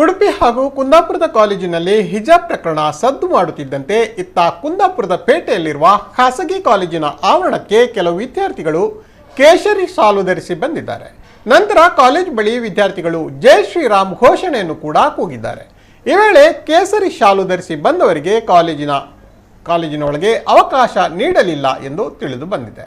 ಉಡುಪಿ ಹಾಗೂ ಕುಂದಾಪುರದ ಕಾಲೇಜಿನಲ್ಲಿ ಹಿಜಾಬ್ ಪ್ರಕರಣ ಸದ್ದು ಮಾಡುತ್ತಿದ್ದಂತೆ ಇತ್ತ ಕುಂದಾಪುರದ ಪೇಟೆಯಲ್ಲಿರುವ ಖಾಸಗಿ ಕಾಲೇಜಿನ ಆವರಣಕ್ಕೆ ಕೆಲವು ವಿದ್ಯಾರ್ಥಿಗಳು ಕೇಸರಿ ಶಾಲು ಧರಿಸಿ ಬಂದಿದ್ದಾರೆ. ನಂತರ ಕಾಲೇಜ್ ಬಳಿ ವಿದ್ಯಾರ್ಥಿಗಳು ಜೈ ಶ್ರೀರಾಮ್ ಘೋಷಣೆಯನ್ನು ಕೂಡ ಕೂಗಿದ್ದಾರೆ. ಈ ವೇಳೆ ಕೇಸರಿ ಶಾಲು ಧರಿಸಿ ಬಂದವರಿಗೆ ಕಾಲೇಜಿನೊಳಗೆ ಅವಕಾಶ ನೀಡಲಿಲ್ಲ ಎಂದು ತಿಳಿದು ಬಂದಿದೆ.